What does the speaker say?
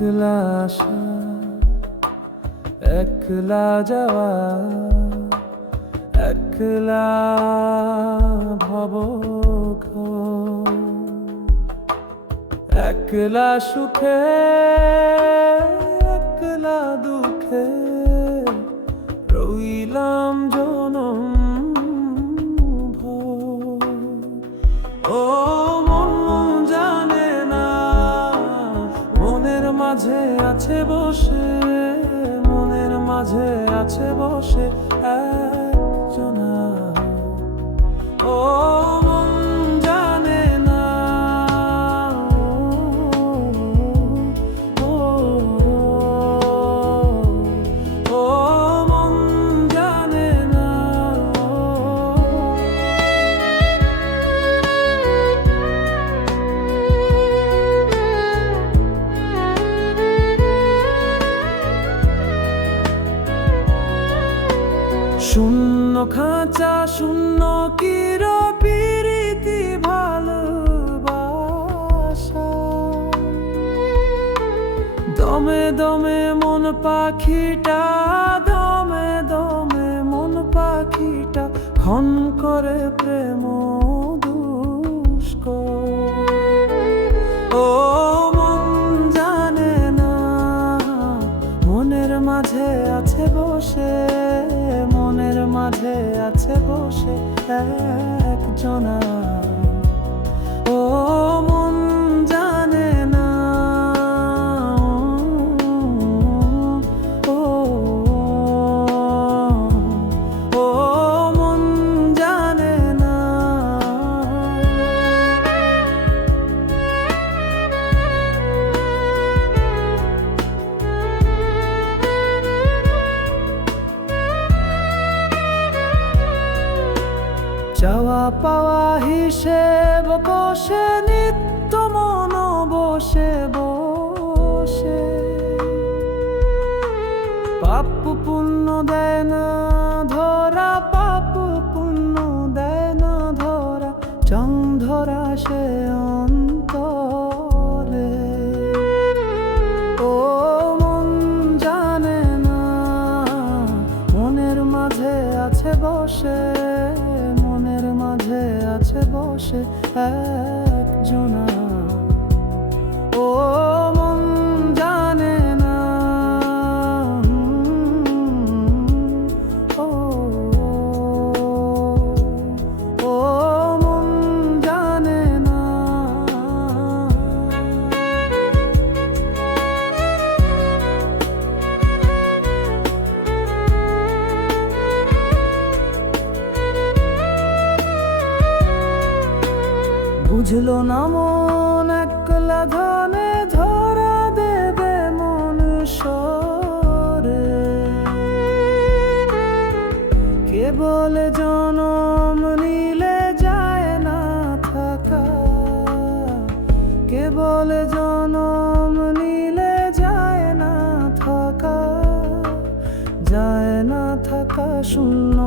একলা আসা একলা যাওয়া, একলা ভব একলা সুখে, একলা দুঃখে রইলাম জনম। ও মন জানে না, মনের মাঝে আছে বসে মাঝে আছে বসে একজনা খাঁচা শূন্য কির পিরিতি ভালোবাসা। দমে দমে মন পাখিটা, দমে দমে মন পাখিটা ক্ষণ করে প্রেম দুষ্ক ও মন জানে না, মনের মাঝে আছে বসে মাঝে আছে বসে একজনা পাওয়া হিসেব কষে, নিত্য মন বসে বসে। পাপ পুণ্য দেয় না, ধরা পাপ পুণ্য দেয় না, ধরা চং ধরা সে অন্তরে। ও মন জানে না, মনের মাঝে আছে বসে। মাঝে আছে বসে বুঝলো না মন, একলা ধনে ধরা দেবে মন সরে। কে বলে জনম নিলে যায় না থাকা। কে বলে জনম নিলে যায় না থাকা। যায় না থাকা শূন্য